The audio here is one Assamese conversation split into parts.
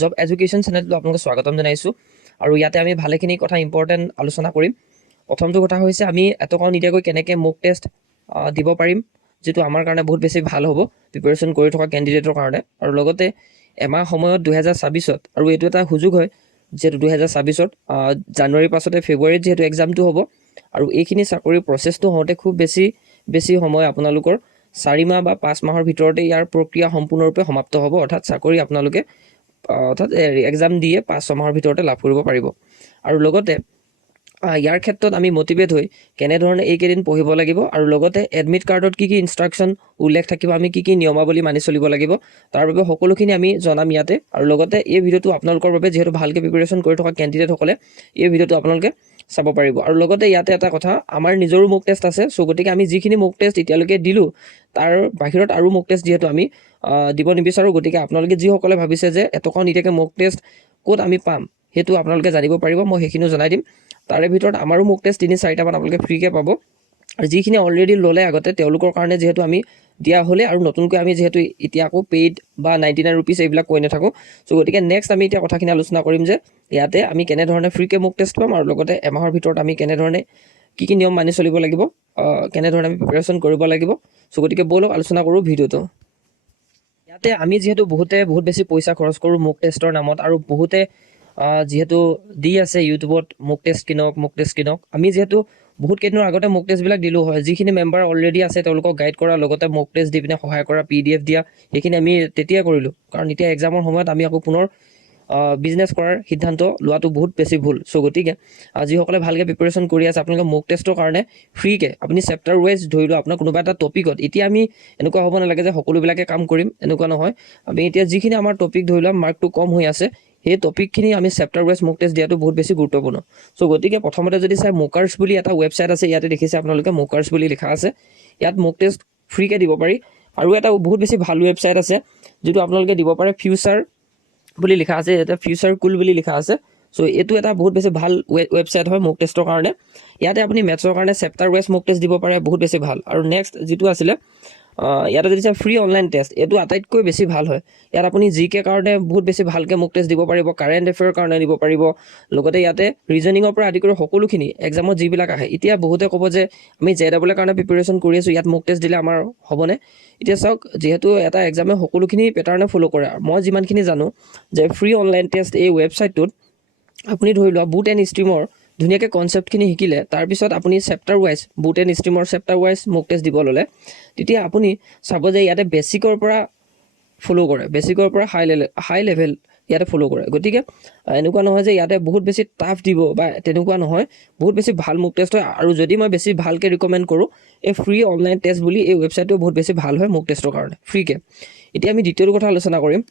জব এডুকেশ্যন চেনেলটো আপোনালোকক স্বাগতম জনাইছোঁ আৰু ইয়াতে আমি ভালেখিনি কথা ইম্পৰ্টেণ্ট আলোচনা কৰিম। প্ৰথমটো কথা হৈছে আমি এটকাও নিদিয়াকৈ কেনেকৈ মক টেষ্ট দিব পাৰিম, যিটো আমাৰ কাৰণে বহুত বেছি ভাল হ'ব প্ৰিপেৰেশ্যন কৰি থকা কেণ্ডিডেটৰ কাৰণে। আৰু লগতে এমাহ সময়ত 2026ত, আৰু এইটো এটা সুযোগ হয় যিহেতু 2026ত জানুৱাৰীৰ পাছতে ফেব্ৰুৱাৰীত যিহেতু এক্সামটো হ'ব, আৰু এইখিনি চাকৰিৰ প্ৰচেছটো হওঁতে খুব বেছি সময় আপোনালোকৰ 4 মাহ বা 5 মাহৰ ভিতৰতে ইয়াৰ প্ৰক্ৰিয়া সম্পূৰ্ণৰূপে সমাপ্ত হ'ব। অৰ্থাৎ চাকৰি আপোনালোকে এক্সাম দিয়ে 5-6 মাহৰ ভিতৰতে লাভ কৰিব পাৰিব। আৰু লগতে ইয়াৰ ক্ষেত্ৰত আমি মটিভেট হৈ কেনেধৰণে এইকেইদিন পঢ়িব লাগিব, আৰু লগতে এডমিট কাৰ্ডত কি ইনষ্ট্ৰাকশ্যন উল্লেখ থাকিব, আমি কি নিয়মাৱলী মানি চলিব লাগিব, তাৰ বাবে সকলোখিনি আমি জনাম ইয়াতে। আৰু লগতে এই ভিডিঅ'টো আপোনালোকৰ বাবে, যিহেতু ভালকৈ প্ৰিপেৰেশ্যন কৰি থকা কেণ্ডিডেটসকলে এই ভিডিঅ'টো আপোনালোকে চাব পাৰিব। আৰু লগতে ইয়াতে এটা কথা, আমাৰ নিজৰো মক টেষ্ট আছে। চ' গতিকে আমি যিখিনি মক টেষ্ট এতিয়ালৈকে দিলোঁ তাৰ বাহিৰত আৰু মক টেষ্ট যিহেতু আমি দিব নিবিচাৰোঁ। গতিকে আপোনালোকে যিসকলে ভাবিছে যে এটকাও নিদিয়াকৈ মক টেষ্ট ক'ত আমি পাম, সেইটো আপোনালোকে জানিব পাৰিব, মই সেইখিনিও জনাই দিম। তাৰে ভিতৰত আমাৰো মক টেষ্ট 3-4টামান আপোনালোকে ফ্ৰীকৈ পাব। আৰু যিখিনি অলৰেডি ল'লে আগতে, তেওঁলোকৰ কাৰণে যিহেতু আমি দিয়া হ'লে, আৰু নতুনকৈ আমি যিহেতু এতিয়া আকৌ পেইড বা 99 ৰুপিজ এইবিলাক কৈ নাথাকোঁ। চ' গতিকে নেক্সট আমি এতিয়া কথাখিনি আলোচনা কৰিম যে ইয়াতে আমি কেনেধৰণে ফ্ৰীকৈ মক টেষ্ট পাম, আৰু লগতে এমাহৰ ভিতৰত আমি কেনেধৰণে কি নিয়ম মানি চলিব লাগিব, কেনেধৰণে আমি প্ৰিপেৰেশ্যন কৰিব লাগিব। চ' গতিকে ব'লক আলোচনা কৰোঁ ভিডিঅ'টো। ইয়াতে আমি যিহেতু বহুত বেছি পইচা খৰচ কৰোঁ মক টেষ্টৰ নামত, আৰু বহুতে যিহেতু দি আছে ইউটিউবত মক টেষ্ট কিনক। আমি যিহেতু বহুত কেইদিনৰ আগতে মক টেষ্টবিলাক দিলোঁ হয়। যিখিনি মেম্বাৰ অলৰেডি আছে তেওঁলোকক গাইড কৰা, লগতে মক টেষ্ট দি পিনে সহায় কৰা, PDF দিয়া, সেইখিনি আমি তেতিয়াই কৰিলোঁ। কাৰণ এতিয়া এক্সামৰ সময়ত আমি আকৌ পুনৰ বিজনেছ কৰাৰ সিদ্ধান্ত লোৱাটো বহুত বেছি ভুল। চ' গতিকে যিসকলে ভালকৈ প্ৰিপেৰেশ্যন কৰি আছে, আপোনালোকে মক টেষ্টৰ কাৰণে ফ্ৰীকৈ আপুনি চেপ্টাৰ ৱাইজ ধৰি লওক আপোনাৰ কোনোবা এটা টপিকত। এতিয়া আমি এনেকুৱা হ'ব নালাগে যে সকলোবিলাকে কাম কৰিম, এনেকুৱা নহয়। আমি এতিয়া যিখিনি আমাৰ টপিক ধৰি লওক মাৰ্কটো কম হৈ আছে, সেই টপিকখিনি আমি চেপ্টাৰ ৱাইজ মক টেষ্ট দিয়াটো বহুত বেছি গুৰুত্বপূৰ্ণ। চ' গতিকে প্ৰথমতে যদি চাই, মোকাৰ্ছ বুলি এটা ৱেবছাইট আছে, ইয়াতে দেখিছে আপোনালোকে মোকাৰ্ছ বুলি লিখা আছে। ইয়াত মক টেষ্ট ফ্ৰীকৈ দিব পাৰি। আৰু এটা বহুত বেছি ভাল ৱেবছাইট আছে যিটো আপোনালোকে দিব পাৰে, ফিউচাৰ বুলি লিখা আছে, ইয়াতে ফিউচাৰ কুল বুলি লিখা আছে। চ' এইটো এটা বহুত বেছি ভাল ৱেবছাইট হয় মক টেষ্টৰ কাৰণে। ইয়াতে আপুনি মেথছৰ কাৰণে চেপ্টাৰ ৱাইজ মক টেষ্ট দিব পাৰে, বহুত বেছি ভাল। আৰু নেক্সট যিটো আছিলে, ইয়াতে যদি চাই ফ্ৰী অনলাইন টেষ্ট, এইটো আটাইতকৈ বেছি ভাল হয়। ইয়াত আপুনি জিকে কাৰণে বহুত বেছি ভালকৈ মক টেষ্ট দিব পাৰিব, কাৰেণ্ট এফেয়াৰৰ কাৰণে দিব পাৰিব, লগতে ইয়াতে ৰিজনিঙৰ পৰা আদি কৰি সকলোখিনি এক্সামত যিবিলাক আহে। এতিয়া বহুতে ক'ব যে আমি JEE কাৰণে প্ৰিপেৰেশ্যন কৰি আছোঁ, ইয়াত মক টেষ্ট দিলে আমাৰ হ'বনে? এতিয়া চাওক, যিহেতু এটা এক্সামে সকলোখিনি পেটাৰ্ণে ফ'ল' কৰে, মই যিমানখিনি জানো যে ফ্ৰী অনলাইন টেষ্ট এই ৱেবছাইটটোত আপুনি ধৰি লোৱা বুট এণ্ড ষ্ট্ৰীমৰ ধুনীয়াকৈ কনচেপ্টখিনি শিকিলে, তাৰপিছত আপুনি চেপ্টাৰ ৱাইজ বুট এণ্ড ষ্ট্ৰীমৰ চেপ্টাৰ ৱাইজ মক টেষ্ট দিব ল'লে, তেতিয়া আপুনি চাব যে ইয়াতে বেছিকৰ পৰা ফ'ল' কৰে, বেছিকৰ পৰা হাই লেভেল ইয়াতে ফ'ল' কৰে। গতিকে এনেকুৱা নহয় যে ইয়াতে বহুত বেছি টাফ দিব বা তেনেকুৱা নহয়, বহুত বেছি ভাল মক টেষ্ট হয়। আৰু যদি মই বেছি ভালকৈ ৰিকমেণ্ড কৰোঁ, এই ফ্ৰী অনলাইন টেষ্ট বুলি এই ৱেবছাইটটো বহুত বেছি ভাল হয় মক টেষ্টৰ কাৰণে ফ্ৰীকৈ। এতিয়া আমি দ্বিতীয়টো কথা আলোচনা কৰিম।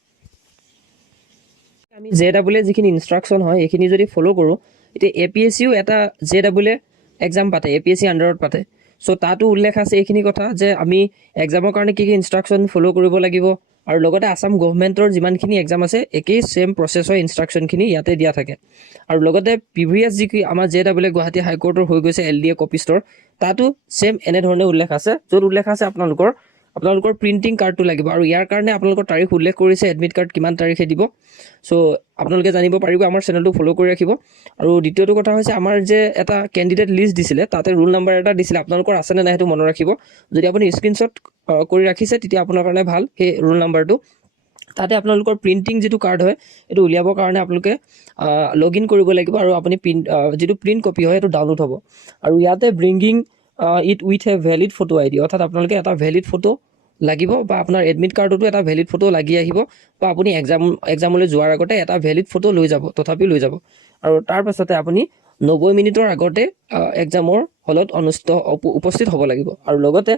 আমি JEE যিখিনি ইনষ্ট্ৰাকশ্যন হয় সেইখিনি যদি ফ'ল' কৰোঁ, এতিয়া APSCও এটা JEE এক্সাম পাতে, APSC আণ্ডাৰত পাতে। চ' তাতো উল্লেখ আছে এইখিনি কথা যে আমি এক্সামৰ কাৰণে কি ইনষ্ট্ৰাকশ্যন ফ'ল' কৰিব লাগিব, আৰু লগতে আছাম গভৰ্ণমেণ্টৰ যিমানখিনি এক্সাম আছে একেই ছেম প্ৰচেছৰ ইনষ্ট্ৰাকশ্যনখিনি ইয়াতে দিয়া থাকে। আৰু লগতে প্ৰিভিয়াছ যি আমাৰ JEE গুৱাহাটী হাইকোৰ্টৰ হৈ গৈছে LDA কপি ষ্ট'ৰ, তাতো ছেম এনেধৰণে উল্লেখ আছে, য'ত উল্লেখ আছে আপোনালোকৰ প্ৰিণ্টিং কাৰ্ডটো লাগিব। আৰু ইয়াৰ কাৰণে আপোনালোকৰ তাৰিখ উল্লেখ কৰিছে, এডমিট কাৰ্ড কিমান তাৰিখে দিব। চ' আপোনালোকে জানিব পাৰিব, আমাৰ চেনেলটো ফ'ল' কৰি ৰাখিব। আৰু দ্বিতীয়টো কথা হৈছে, আমাৰ যে এটা কেণ্ডিডেট লিষ্ট দিছিলে, তাতে ৰোল নাম্বাৰ এটা দিছিলে, আপোনালোকৰ আছেনে নাই সেইটো মনত ৰাখিব। যদি আপুনি স্ক্ৰীনশ্বট কৰি ৰাখিছে তেতিয়া আপোনাৰ কাৰণে ভাল, সেই ৰোল নাম্বাৰটো। তাতে আপোনালোকৰ প্ৰিণ্টিং যিটো কাৰ্ড হয় এইটো উলিয়াবৰ কাৰণে আপোনালোকে লগ ইন কৰিব লাগিব, আৰু আপুনি যিটো প্ৰিণ্ট কপি হয় সেইটো ডাউনলোড হ'ব। আৰু ইয়াতে bringing it with a valid photo ID, অৰ্থাৎ আপোনালোকে এটা ভেলিড ফটো লাগিব, বা আপোনাৰ এডমিট কাৰ্ডতো এটা ভেলিড ফটো লাগি আহিব, বা আপুনি এক্সামলৈ যোৱাৰ আগতে এটা ভেলিড ফটো লৈ যাব, তথাপিও লৈ যাব। আৰু তাৰ পাছতে আপুনি 90 মিনিটৰ আগতে এক্সামৰ হলত উপস্থিত হ'ব লাগিব। আৰু লগতে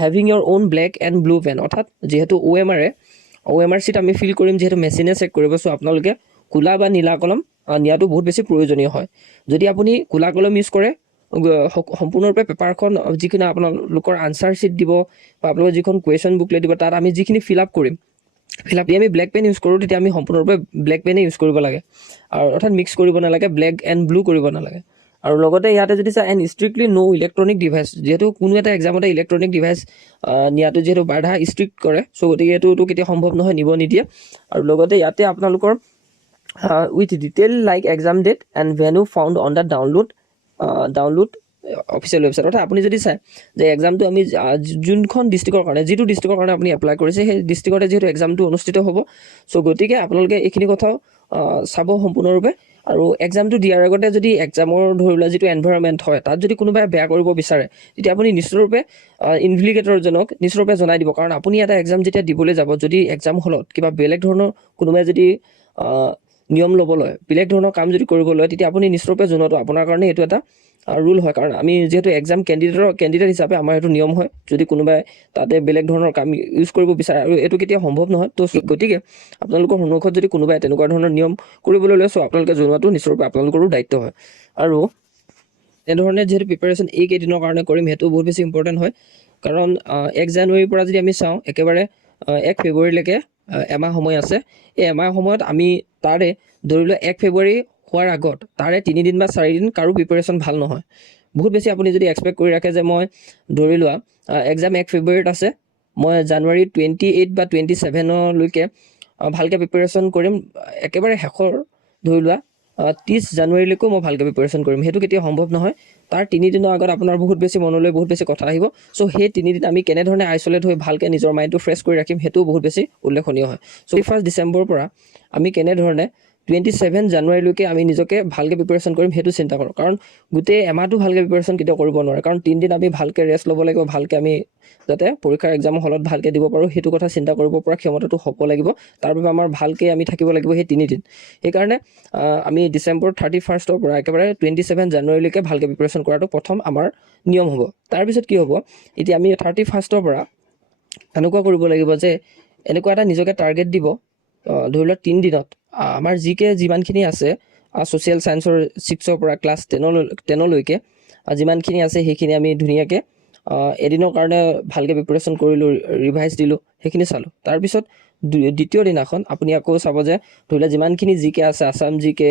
having your own black and blue pen, অৰ্থাৎ যিহেতু OMR চিট আমি ফিল কৰিম, যিহেতু মেচিনে চেক কৰিব। চ' আপোনালোকে ক'লা বা নীলা কলম নিয়াটো বহুত বেছি প্ৰয়োজনীয় হয়। যদি আপুনি ক'লা কলম ইউজ কৰে, সম্পূৰ্ণৰূপে পেপাৰখন যিখিনি আপোনালোকৰ আনচাৰ চিট দিব, বা আপোনালোকৰ যিখন কুৱেশ্যন বুকলেট দিব, তাত আমি যিখিনি ফিল আপ আমি ব্লেক পেন ইউজ কৰোঁ, তেতিয়া আমি সম্পূৰ্ণৰূপে ব্লেক পেনে ইউজ কৰিব লাগে। আৰু অৰ্থাৎ মিক্স কৰিব নালাগে, ব্লেক এণ্ড ব্লু কৰিব নালাগে। আৰু লগতে ইয়াতে যদি চাই and strictly no electronic device, যিহেতু কোনো এটা এক্সামতে ইলেক্ট্ৰনিক ডিভাইচ নিয়াটো যিহেতু বাধা ষ্ট্ৰিক্ট কৰে, চ' গতিকে এইটোতো কেতিয়া সম্ভৱ নহয়, নিব নিদিয়ে। আৰু লগতে ইয়াতে আপোনালোকৰ with detail like exam date and venue found on the download official website. অৰ্থাৎ আপুনি যদি চাই যে এক্সামটো আমি যোনখন ডিষ্ট্ৰিক্টৰ কাৰণে, যিটো ডিষ্ট্ৰিক্টৰ কাৰণে আপুনি এপ্লাই কৰিছে, সেই ডিষ্ট্ৰিক্টতে যিহেতু এক্সামটো অনুষ্ঠিত হ'ব, চ' গতিকে আপোনালোকে এইখিনি কথাও চাব সম্পূৰ্ণৰূপে। আৰু এক্সামটো দিয়াৰ আগতে যদি এক্সামৰ ধৰি লোৱা যিটো এনভাইৰনমেণ্ট হয়, তাত যদি কোনোবাই বেয়া কৰিব বিচাৰে, তেতিয়া আপুনি নিশ্চিতৰূপে ইনভেষ্টিগেটৰজনক নিশ্চিতৰূপে জনাই দিব। কাৰণ আপুনি এটা এক্সাম যেতিয়া দিবলৈ যাব, যদি এক্সাম হলত কিবা বেলেগ ধৰণৰ কোনোবাই যদি নিয়ম ল'ব লয়, বেলেগ ধৰণৰ কাম যদি কৰিব লয়, তেতিয়া আপুনি নিশ্চিতৰূপে জনোৱাটো আপোনাৰ কাৰণে এইটো এটা ৰুল হয়। কাৰণ আমি যিহেতু এক্সাম কেণ্ডিডেট হিচাপে আমাৰ এইটো নিয়ম হয়, যদি কোনোবাই তাতে বেলেগ ধৰণৰ কাম ইউজ কৰিব বিচাৰে, আৰু এইটো কেতিয়াও সম্ভৱ নহয়। তো গতিকে আপোনালোকৰ সন্মুখত যদি কোনোবাই তেনেকুৱা ধৰণৰ নিয়ম কৰিবলৈ লয়, চ' আপোনালোকে জনোৱাটো নিশ্চয়ৰূপে আপোনালোকৰো দায়িত্ব হয়। আৰু এনেধৰণে যিহেতু প্ৰিপাৰেশ্যন এইকেইদিনৰ কাৰণে কৰিম, সেইটো বহুত বেছি ইম্পৰ্টেণ্ট হয়। কাৰণ 1 জানুৱাৰীৰ পৰা যদি আমি চাওঁ, একেবাৰে 1 ফেব্ৰুৱাৰীলৈকে এমাহ সময় আছে। এই এমাহ সময়ত আমি তাৰে ধৰি লোৱা 1 ফেব্ৰুৱাৰী হোৱাৰ আগত তাৰে 3 দিন বা 4 দিন কাৰো প্ৰিপাৰেশ্যন ভাল নহয়। বহুত বেছি আপুনি যদি এক্সপেক্ট কৰি ৰাখে যে মই ধৰি লোৱা এক্সাম 1 ফেব্ৰুৱাৰীত আছে, মই জানুৱাৰী 28 বা 27লৈকে ভালকৈ প্ৰিপাৰেশ্যন কৰিম, একেবাৰে শেষৰ ধৰি লোৱা 30 জানুৱাৰীলৈকেও মই ভালকৈ প্ৰিপাৰেশ্যন কৰিম, সেইটো কেতিয়াও সম্ভৱ নহয়। তাৰ 3 দিনৰ আগত আপোনাৰ বহুত বেছি মনলৈ বহুত বেছি কথা আহিব। চ' সেই 3 দিন আমি কেনেধৰণে আইচলেট হৈ ভালকৈ নিজৰ মাইণ্ডটো ফ্ৰেছ কৰি ৰাখিম, সেইটোও বহুত বেছি উল্লেখনীয় হয়। চ' 1 ডিচেম্বৰৰ পৰা আমি কেনেধৰণে 27 জানুৱাৰীলৈকে আমি নিজকে ভালকৈ প্ৰিপাৰেশ্যন কৰিম, সেইটো চিন্তা কৰোঁ। কাৰণ গোটেই এমাহটো ভালকৈ প্ৰিপাৰেশ্যন কেতিয়াও কৰিব নোৱাৰে, কাৰণ 3 দিন আমি ভালকৈ ৰেষ্ট ল'ব লাগিব, ভালকৈ আমি যাতে পৰীক্ষাৰ এক্সাম হলত ভালকৈ দিব পাৰোঁ, সেইটো কথা চিন্তা কৰিব পৰা ক্ষমতাটো হ'ব লাগিব। তাৰ বাবে আমাৰ ভালকৈ আমি থাকিব লাগিব সেই 3 দিন। সেইকাৰণে আমি ডিচেম্বৰ 31ৰ পৰা একেবাৰে 27 জানুৱাৰীলৈকে ভালকৈ প্ৰিপাৰেশ্যন কৰাটো প্ৰথম আমাৰ নিয়ম হ'ব। তাৰপিছত কি হ'ব, এতিয়া আমি 31ৰ পৰা এনেকুৱা কৰিব লাগিব যে এনেকুৱা এটা নিজকে টাৰ্গেট দিব, ধৰি লওক 3 দিনত আমাৰ যিমানখিনি আছে ছ'চিয়েল ছায়েন্সৰ 6ৰ পৰা ক্লাছ 10লৈকে যিমানখিনি আছে, সেইখিনি আমি ধুনীয়াকৈ এদিনৰ কাৰণে ভালকৈ প্ৰিপাৰেশ্যন কৰিলোঁ, ৰিভাইজ দিলোঁ, সেইখিনি চালোঁ। তাৰপিছত দ্বিতীয় দিনাখন আপুনি আকৌ চাব যে ধৰি লওক যিমানখিনি জিকে আছে, আছাম জিকে,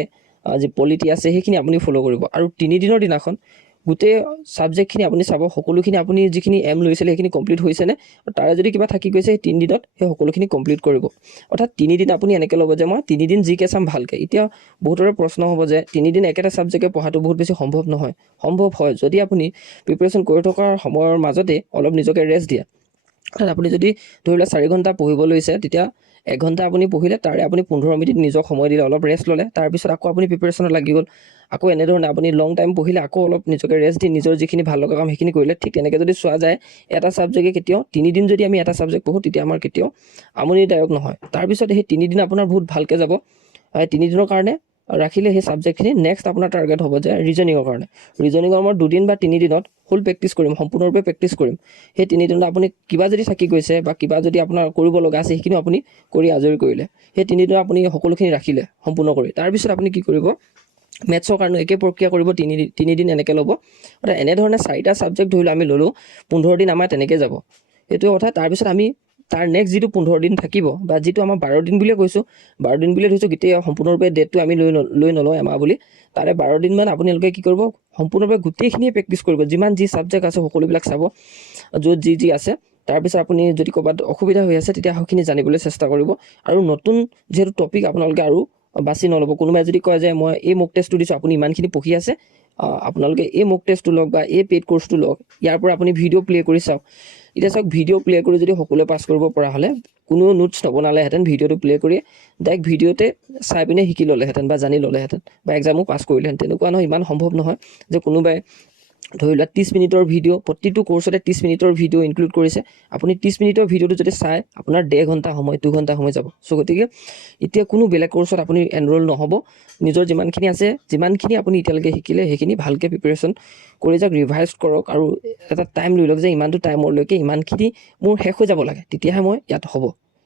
যি পলিটি আছে, সেইখিনি আপুনি ফ'ল' কৰিব। আৰু 3 দিনৰ দিনাখন গোটেই ছাবজেক্টখিনি আপুনি চাব, সকলোখিনি আপুনি যিখিনি এম লৈছিলে সেইখিনি কমপ্লিট হৈছেনে, তাৰে যদি কিবা থাকি গৈছে সেই 3 দিনত সেই সকলোখিনি কমপ্লিট কৰিব। অৰ্থাৎ 3 দিন আপুনি এনেকৈ ল'ব যে মই 3 দিন জিকে চাম ভালকৈ। এতিয়া বহুতৰে প্ৰশ্ন হ'ব যে 3 দিন একেটা ছাবজেক্টে পঢ়াটো বহুত বেছি সম্ভৱ নহয়। সম্ভৱ হয় যদি আপুনি প্ৰিপাৰেশ্যন কৰি থকাৰ সময়ৰ মাজতে অলপ নিজকে ৰেষ্ট দিয়ে। অৰ্থাৎ আপুনি যদি ধৰি লওক 4 ঘণ্টা পঢ়িব লৈছে, তেতিয়া 1 ঘণ্টা আপুনি পঢ়িলে, তাৰে আপুনি 15 মিনিট নিজক সময় দিলে, অলপ ৰেষ্ট ল'লে, তাৰপিছত আকৌ আপুনি প্ৰিপাৰেশ্যনত লাগি গ'ল। আকৌ এনেধৰণে আপুনি লং টাইম পঢ়িলে, আকৌ অলপ নিজকে ৰেষ্ট দি নিজৰ যিখিনি ভাল লগা কাম সেইখিনি কৰিলে। ঠিক তেনেকৈ যদি চোৱা যায়, এটা ছাবজেক্টে কেতিয়াও 3 দিন যদি আমি এটা ছাবজেক্ট পঢ়োঁ, তেতিয়া আমাৰ কেতিয়াও আমনিদায়ক নহয়। তাৰপিছত সেই 3 দিন আপোনাৰ বহুত ভালকৈ যাব। 3 দিনৰ কাৰণে ৰাখিলে সেই ছাবজেক্টখিনি নেক্সট আপোনাৰ টাৰ্গেট হ'ব যে ৰিজনিঙৰ কাৰণে। ৰিজনিঙৰ মই 2 দিন বা 3 দিনত ফুল প্ৰেক্টিছ কৰিম, সম্পূৰ্ণৰূপে প্ৰেক্টিছ কৰিম। সেই 3 দিনত আপুনি কিবা যদি থাকি গৈছে বা কিবা যদি আপোনাৰ কৰিব লগা আছে, সেইখিনি আপুনি কৰি আজৰি কৰিলে। সেই 3 দিনত আপুনি সকলোখিনি ৰাখিলে সম্পূৰ্ণ কৰি। তাৰপিছত আপুনি কি কৰিব, মেথছৰ কাৰণে একে প্ৰক্ৰিয়া কৰিব, 3 দিন এনেকৈ ল'ব। অৰ্থাৎ এনেধৰণে 4টা ছাবজেক্ট ধৰি লওক আমি ল'লোঁ, 15 দিন আমাৰ তেনেকৈ যাব, সেইটোৱে কথা। তাৰপিছত আমি তাৰ নেক্সট যিটো 15 দিন থাকিব, বা যিটো আমাৰ 12 দিন বুলিয়ে কৈছোঁ, 12 দিন বুলিয়ে ধৰিছোঁ, গোটেই সম্পূৰ্ণৰূপে ডেটটো আমি লৈ নলওঁ এমাহ বুলি। তাৰে 12 দিনমান আপোনালোকে কি কৰিব, সম্পূৰ্ণৰূপে গোটেইখিনিয়ে প্ৰেক্টিছ কৰিব, যিমান যি ছাবজেক্ট আছে সকলোবিলাক চাব, য'ত যি আছে। তাৰপিছত আপুনি যদি ক'ৰবাত অসুবিধা হৈ আছে, তেতিয়া সেইখিনি জানিবলৈ চেষ্টা কৰিব। আৰু নতুন যিহেতু টপিক আপোনালোকে আৰু বাছি নল'ব। কোনোবাই যদি কয় যে মই এই মক টেষ্টটো দিছোঁ, আপুনি ইমানখিনি পঢ়ি আছে, আপোনালোকে এই মক টেষ্টটো লওক বা এই পেইড কোৰ্চটো লওক, ইয়াৰ পৰা আপুনি ভিডিঅ' প্লে' কৰি চাওক। এতিয়া চাওক, ভিডিঅ' প্লে' কৰি যদি সকলোৱে পাছ কৰিব পৰা হ'লে, কোনো নোটছ নবনালেহেঁতেন, ভিডিঅ'টো প্লে' কৰি ডাইৰেক্ট ভিডিঅ'তে চাই পিনে শিকি ল'লেহেঁতেন বা জানি ল'লেহেঁতেন বা এক্সামো পাছ কৰিলেহেঁতেন। তেনেকুৱা নহয়, ইমান সম্ভৱ নহয় যে কোনোবাই ধৰি লোৱা 30 মিনিটৰ ভিডিঅ', প্ৰতিটো কোৰ্চতে 30 মিনিটৰ ভিডিঅ' ইনক্লুড কৰিছে। আপুনি 30 মিনিটৰ ভিডিঅ'টো যদি চাই, আপোনাৰ 1.5 ঘণ্টা সময়, 2 ঘণ্টা সময় যাব। চ' গতিকে এতিয়া কোনো বেলেগ কোৰ্চত আপুনি এনৰোল নহ'ব। নিজৰ যিমানখিনি আছে, যিমানখিনি আপুনি এতিয়ালৈকে শিকিলে, সেইখিনি ভালকৈ প্ৰিপাৰেশ্যন কৰি যাওক, ৰিভাইজ কৰক, আৰু এটা টাইম লৈ লওক যে ইমানটো টাইমলৈকে ইমানখিনি মোৰ শেষ হৈ যাব লাগে, তেতিয়াহে মই ইয়াত হ'ব।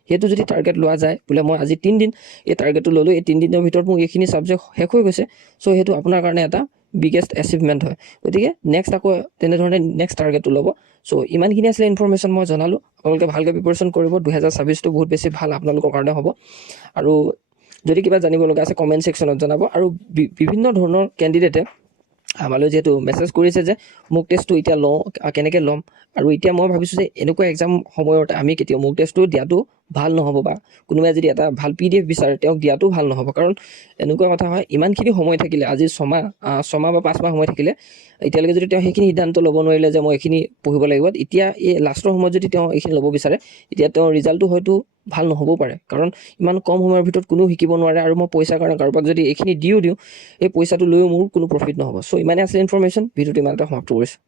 সেইটো যদি টাৰ্গেট লোৱা যায়, বোলে মই আজি 3 দিন এই টাৰ্গেটটো ল'লোঁ, এই 3 দিনৰ ভিতৰত মোৰ এইখিনি ছাবজেক্ট শেষ হৈ গৈছে, চ' সেইটো আপোনাৰ কাৰণে এটা বিগেষ্ট এচিভমেণ্ট হয়। গতিকে নেক্সট আকৌ তেনেধৰণে নেক্সট টাৰ্গেটটো ল'ব। চ' ইমানখিনি আছিলে ইনফৰমেশ্যন মই জনালোঁ। আপোনালোকে ভালকৈ প্ৰিপাৰেশ্যন কৰিব, 2026টো বহুত বেছি ভাল আপোনালোকৰ কাৰণে হ'ব। আৰু যদি কিবা জানিব লগা আছে কমেণ্ট ছেকশ্যনত জনাব। আৰু বিভিন্ন ধৰণৰ কেণ্ডিডেটে আমালৈ যিহেতু মেছেজ কৰিছে যে মোক টেষ্টটো এতিয়া লওঁ কেনেকৈ ল'ম, আৰু এতিয়া মই ভাবিছোঁ যে এনেকুৱা এক্সাম সময়ত আমি কেতিয়াও মোক টেষ্টটো দিয়াটো ভাল নহ'ব, বা কোনোবাই যদি এটা ভাল PDF বিচাৰে তেওঁক দিয়াটো ভাল নহ'ব। কাৰণ এনেকুৱা কথা হয়, ইমানখিনি সময় থাকিলে, আজি ছমাহ বা 5 মাহ সময় থাকিলে, এতিয়ালৈকে যদি তেওঁ সেইখিনি সিদ্ধান্ত ল'ব নোৱাৰিলে যে মই এইখিনি পঢ়িব লাগিব, এতিয়া এই লাষ্টৰ সময়ত যদি তেওঁ এইখিনি ল'ব বিচাৰে, এতিয়া তেওঁৰ ৰিজাল্টটো হয়তো ভাল নহ'বও পাৰে। কাৰণ ইমান কম সময়ৰ ভিতৰত কোনেও শিকিব নোৱাৰে, আৰু মই পইচাৰ কাৰণে কাৰোবাক যদি এইখিনি দিওঁ এই পইচাটো লৈও মোৰ কোনো প্ৰফিট নহ'ব। চ' ইমানে আছিল ইনফৰমেশ্যন, ভিডিঅ'টো ইমানতে সমাপ্ত কৰিছোঁ।